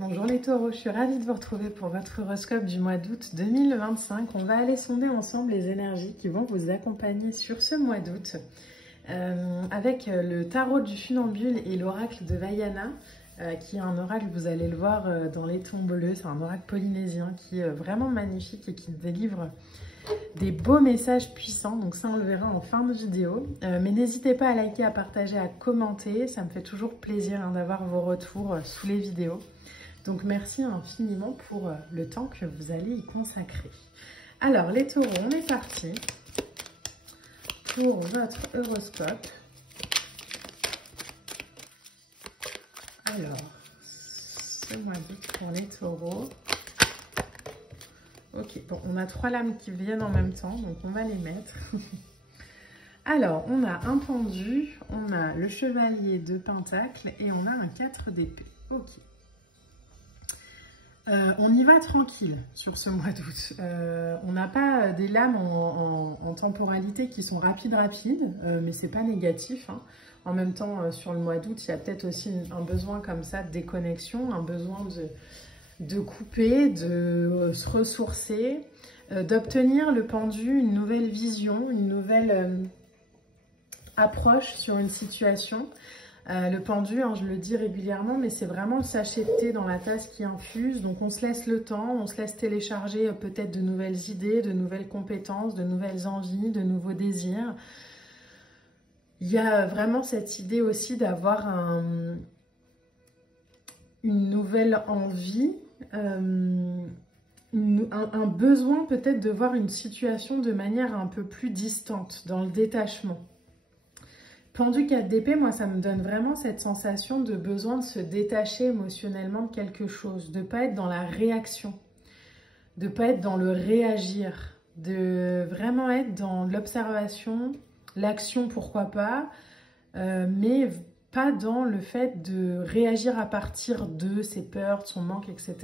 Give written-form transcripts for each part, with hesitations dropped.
Bonjour les taureaux, je suis ravie de vous retrouver pour votre horoscope du mois d'août 2025. On va aller sonder ensemble les énergies qui vont vous accompagner sur ce mois d'août avec le tarot du funambule et l'oracle de Vaiana, qui est un oracle, vous allez le voir dans les tons bleus, c'est un oracle polynésien qui est vraiment magnifique et qui délivre des beaux messages puissants. Donc ça, on le verra en fin de vidéo. Mais n'hésitez pas à liker, à partager, à commenter. Ça me fait toujours plaisir d'avoir vos retours sous les vidéos. Donc merci infiniment pour le temps que vous allez y consacrer. Alors les taureaux, on est parti pour votre horoscope. Alors, ce mois d'août pour les taureaux. Ok, bon, on a 3 lames qui viennent en même temps, donc on va les mettre. Alors, on a un pendu, on a le chevalier de pentacle et on a un 4 d'épée. Ok. On y va tranquille sur ce mois d'août. On n'a pas des lames en temporalité qui sont rapides, mais c'est pas négatif, hein. En même temps, sur le mois d'août, il y a peut-être aussi un besoin comme ça de déconnexion, un besoin de couper, de se ressourcer, d'obtenir le pendu, une nouvelle vision, une nouvelle approche sur une situation. Le pendu, hein, je le dis régulièrement, mais c'est vraiment le sachet de thé dans la tasse qui infuse. Donc on se laisse le temps, on se laisse télécharger peut-être de nouvelles idées, de nouvelles compétences, de nouvelles envies, de nouveaux désirs. Il y a vraiment cette idée aussi d'avoir une nouvelle envie, un besoin peut-être de voir une situation de manière un peu plus distante, dans le détachement. Pendu 4 d'épée, moi, ça me donne vraiment cette sensation de besoin de se détacher émotionnellement de quelque chose, de ne pas être dans la réaction, de ne pas être dans le réagir, de vraiment être dans l'observation, l'action, pourquoi pas, mais pas dans le fait de réagir à partir de ses peurs, de son manque, etc.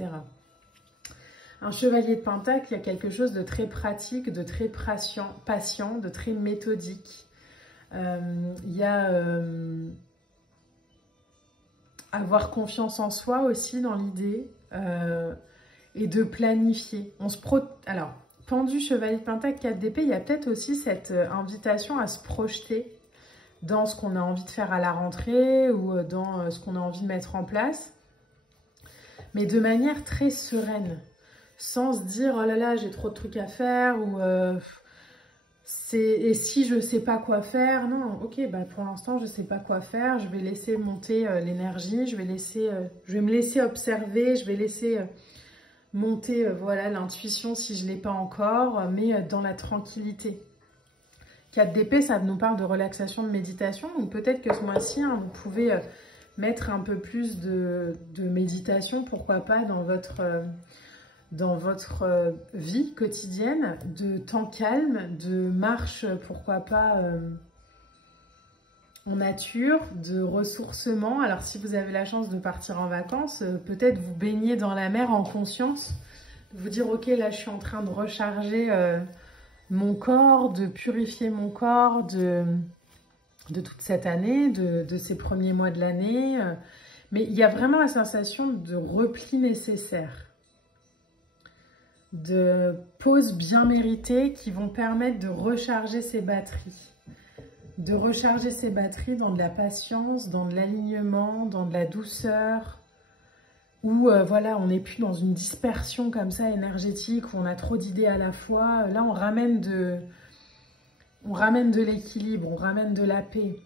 Un chevalier de pentacle, il y a quelque chose de très pratique, de très patient, de très méthodique. Il y a avoir confiance en soi aussi dans l'idée et de planifier. Alors, pendu, chevalier de pentacle, 4 d'épée, il y a peut-être aussi cette invitation à se projeter dans ce qu'on a envie de faire à la rentrée ou dans ce qu'on a envie de mettre en place, mais de manière très sereine, sans se dire « Oh là là, j'ai trop de trucs à faire » ou et si je ne sais pas quoi faire, non, ok, bah pour l'instant, je ne sais pas quoi faire, je vais laisser monter l'énergie, je vais me laisser observer, je vais laisser monter voilà, l'intuition si je ne l'ai pas encore, mais dans la tranquillité. 4 d'épée, ça nous parle de relaxation, de méditation, donc peut-être que ce mois-ci, hein, vous pouvez mettre un peu plus de méditation, pourquoi pas, dans votre vie quotidienne, de temps calme, de marche, pourquoi pas, en nature, de ressourcement. Alors si vous avez la chance de partir en vacances, peut-être vous baigner dans la mer en conscience, de vous dire ok, là je suis en train de recharger mon corps, de purifier mon corps de toute cette année, de ces premiers mois de l'année. Mais il y a vraiment la sensation de repli nécessaire, de pauses bien méritées qui vont permettre de recharger ses batteries. De recharger ses batteries dans de la patience, dans de l'alignement, dans de la douceur, où voilà, on n'est plus dans une dispersion comme ça énergétique, où on a trop d'idées à la fois. Là, on ramène de l'équilibre, on ramène de la paix.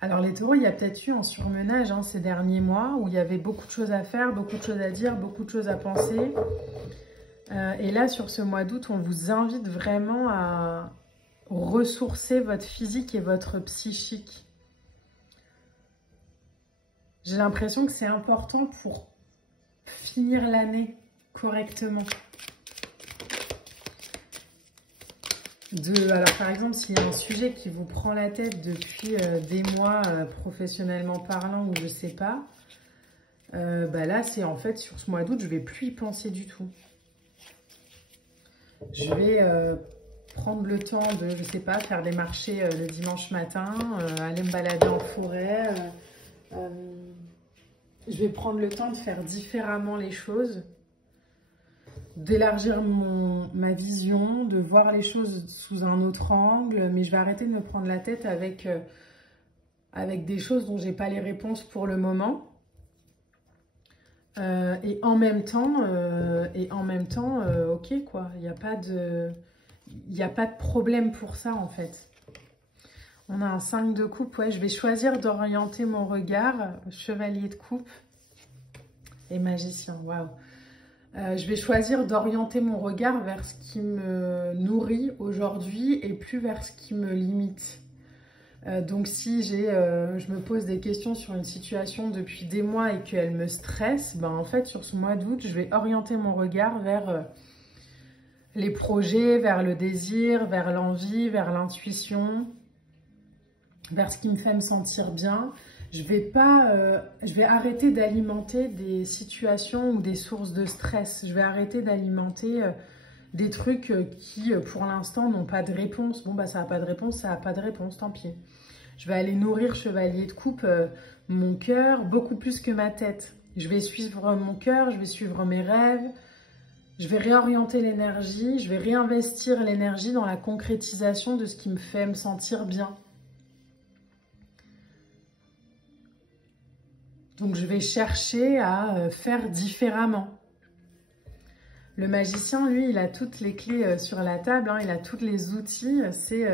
Alors les taureaux, il y a peut-être eu un surmenage hein, ces derniers mois où il y avait beaucoup de choses à faire, beaucoup de choses à dire, beaucoup de choses à penser. Et là, sur ce mois d'août, on vous invite vraiment à ressourcer votre physique et votre psychique. J'ai l'impression que c'est important pour finir l'année correctement. Alors par exemple, s'il y a un sujet qui vous prend la tête depuis des mois, professionnellement parlant, ou je sais pas, bah là c'est en fait sur ce mois d'août, je vais plus y penser du tout. Je vais prendre le temps de, je sais pas, faire des marchés le dimanche matin, aller me balader en forêt, je vais prendre le temps de faire différemment les choses, d'élargir ma vision, de voir les choses sous un autre angle, mais je vais arrêter de me prendre la tête avec des choses dont j'ai pas les réponses pour le moment. Et en même temps, ok quoi, il n'y a pas de problème pour ça en fait. On a un 5 de coupe, ouais, je vais choisir d'orienter mon regard, chevalier de coupe et magicien, waouh. Je vais choisir d'orienter mon regard vers ce qui me nourrit aujourd'hui et plus vers ce qui me limite. Donc si je me pose des questions sur une situation depuis des mois et qu'elle me stresse, ben en fait sur ce mois d'août, je vais orienter mon regard vers les projets, vers le désir, vers l'envie, vers l'intuition, vers ce qui me fait me sentir bien. Je vais arrêter d'alimenter des situations ou des sources de stress. Je vais arrêter d'alimenter des trucs qui, pour l'instant, n'ont pas de réponse. Bon, bah ça n'a pas de réponse, ça n'a pas de réponse, tant pis. Je vais aller nourrir, chevalier de coupe, mon cœur, beaucoup plus que ma tête. Je vais suivre mon cœur, je vais suivre mes rêves. Je vais réorienter l'énergie, je vais réinvestir l'énergie dans la concrétisation de ce qui me fait me sentir bien. Donc, je vais chercher à faire différemment. Le magicien, lui, il a toutes les clés sur la table, hein, il a tous les outils. C'est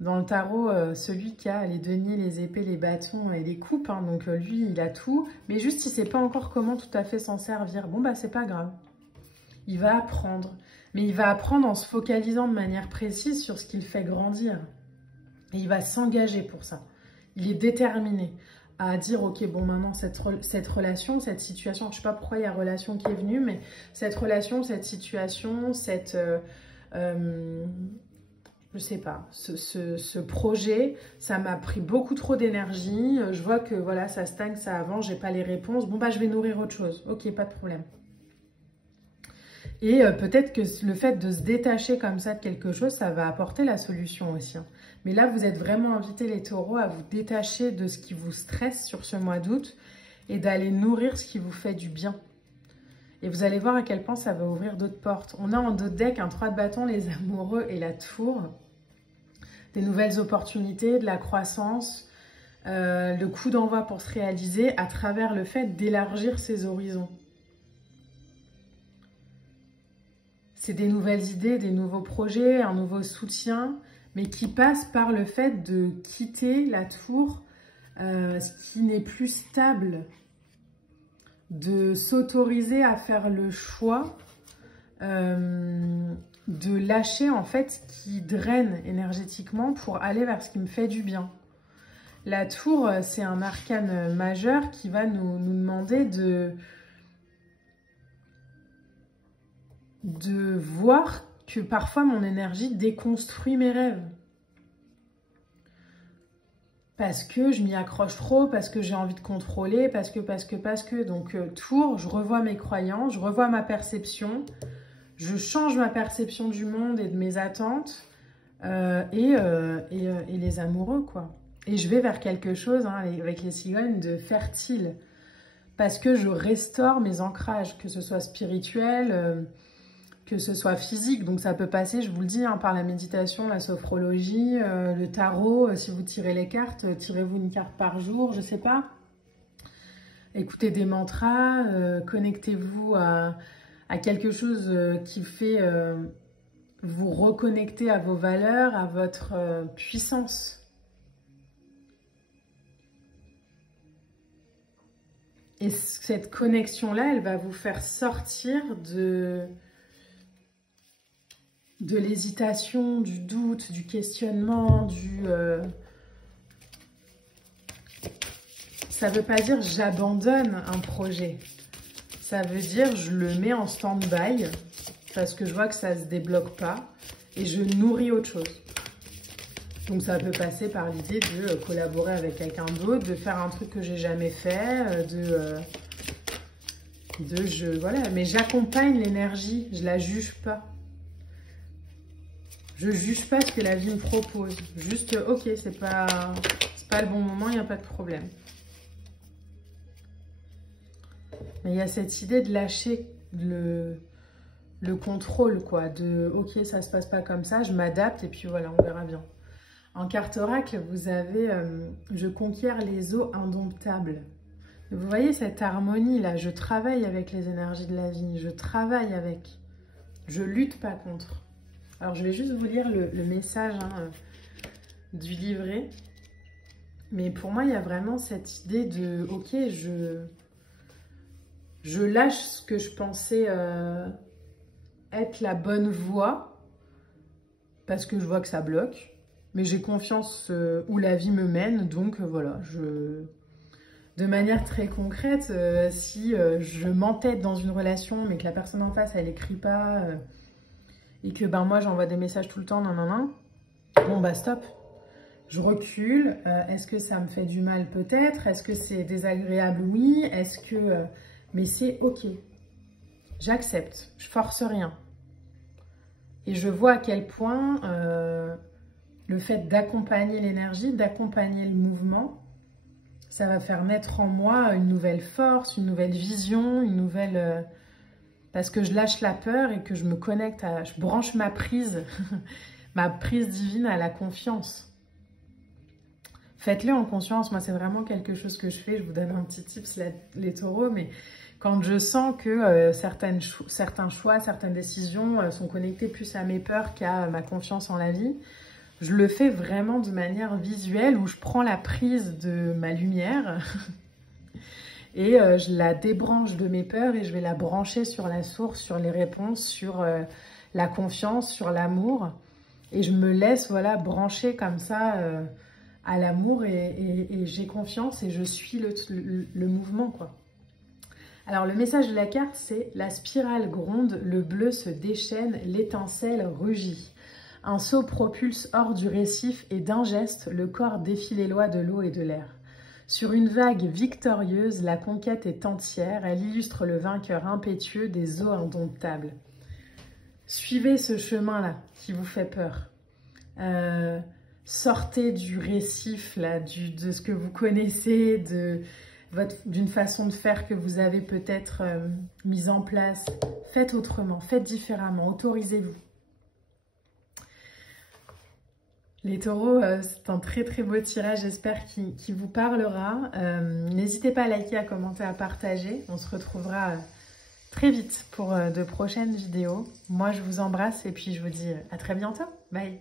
dans le tarot celui qui a les deniers, les épées, les bâtons et les coupes. Hein, donc, lui, il a tout. Mais juste, il ne sait pas encore comment tout à fait s'en servir. Bon, bah, c'est pas grave. Il va apprendre. Mais il va apprendre en se focalisant de manière précise sur ce qui le fait grandir. Et il va s'engager pour ça. Il est déterminé à dire, ok, bon, maintenant, cette relation, cette situation, je ne sais pas pourquoi il y a relation qui est venue, mais cette relation, cette situation, je sais pas, ce projet, ça m'a pris beaucoup trop d'énergie. Je vois que, voilà, ça stagne, ça avance, j'ai pas les réponses. Bon, bah, je vais nourrir autre chose. Ok, pas de problème. Et peut-être que le fait de se détacher comme ça de quelque chose, ça va apporter la solution aussi. Hein. Mais là, vous êtes vraiment invités, les taureaux, à vous détacher de ce qui vous stresse sur ce mois d'août et d'aller nourrir ce qui vous fait du bien. Et vous allez voir à quel point ça va ouvrir d'autres portes. On a en dos de deck un 3 de bâton, les amoureux et la tour. Des nouvelles opportunités, de la croissance, le coup d'envoi pour se réaliser à travers le fait d'élargir ses horizons. C'est des nouvelles idées, des nouveaux projets, un nouveau soutien, mais qui passe par le fait de quitter la tour, ce qui n'est plus stable, de s'autoriser à faire le choix, de lâcher en fait ce qui draine énergétiquement pour aller vers ce qui me fait du bien. La tour, c'est un arcane majeur qui va nous demander de voir que parfois mon énergie déconstruit mes rêves. Parce que je m'y accroche trop, parce que j'ai envie de contrôler, parce que. Donc, tour, je revois mes croyances, je revois ma perception, je change ma perception du monde et de mes attentes, et les amoureux, quoi. Et je vais vers quelque chose, hein, avec les cigognes, de fertile. Parce que je restaure mes ancrages, que ce soit spirituel, que ce soit physique. Donc ça peut passer, je vous le dis, hein, par la méditation, la sophrologie, le tarot. Si vous tirez les cartes, tirez-vous une carte par jour, je sais pas. Écoutez des mantras, connectez-vous à quelque chose qui fait vous reconnecter à vos valeurs, à votre puissance. Et cette connexion-là, elle va vous faire sortir de l'hésitation, du doute, du questionnement, Ça ne veut pas dire j'abandonne un projet. Ça veut dire je le mets en stand-by parce que je vois que ça ne se débloque pas et je nourris autre chose. Donc ça peut passer par l'idée de collaborer avec quelqu'un d'autre, de faire un truc que j'ai jamais fait, voilà. Mais j'accompagne l'énergie, je la juge pas. Je juge pas ce que la vie me propose. Juste, ok, c'est pas le bon moment, il n'y a pas de problème. Mais il y a cette idée de lâcher le contrôle, quoi. De, ok, ça se passe pas comme ça, je m'adapte et puis voilà, on verra bien. En carte oracle, vous avez je conquiers les eaux indomptables. Vous voyez cette harmonie là, je travaille avec les énergies de la vie, je travaille avec, je lutte pas contre. Alors je vais juste vous lire le message du livret. Mais pour moi, il y a vraiment cette idée de, ok, je lâche ce que je pensais être la bonne voie, parce que je vois que ça bloque. Mais j'ai confiance où la vie me mène, donc voilà, de manière très concrète, si je m'entête dans une relation, mais que la personne en face, elle écrit pas, et que ben moi, j'envoie des messages tout le temps, non, bon bah stop. Je recule. Est-ce que ça me fait du mal? Peut-être. Est-ce que c'est désagréable? Oui. Est-ce que... mais c'est ok. J'accepte. Je force rien. Et je vois à quel point le fait d'accompagner l'énergie, d'accompagner le mouvement, ça va faire naître en moi une nouvelle force, une nouvelle vision, une nouvelle... parce que je lâche la peur et que je me connecte à... Je branche ma prise, ma prise divine à la confiance. Faites-le en conscience. Moi, c'est vraiment quelque chose que je fais. Je vous donne un petit tips, les taureaux, mais quand je sens que certains choix, certaines décisions sont connectées plus à mes peurs qu'à ma confiance en la vie, je le fais vraiment de manière visuelle où je prends la prise de ma lumière et je la débranche de mes peurs et je vais la brancher sur la source, sur les réponses, sur la confiance, sur l'amour. Et je me laisse voilà, brancher comme ça à l'amour et j'ai confiance et je suis le mouvement, quoi. Alors, le message de la carte, c'est « La spirale gronde, le bleu se déchaîne, l'étincelle rugit. Un saut propulse hors du récif et d'un geste, le corps défie les lois de l'eau et de l'air. Sur une vague victorieuse, la conquête est entière. Elle illustre le vainqueur impétueux des eaux indomptables. » Suivez ce chemin-là qui vous fait peur. Sortez du récif, là, de ce que vous connaissez, d'une façon de faire que vous avez peut-être mise en place. Faites autrement, faites différemment, autorisez-vous. Les taureaux, c'est un très très beau tirage, j'espère qu'il vous parlera. N'hésitez pas à liker, à commenter, à partager. On se retrouvera très vite pour de prochaines vidéos. Moi, je vous embrasse et puis je vous dis à très bientôt. Bye!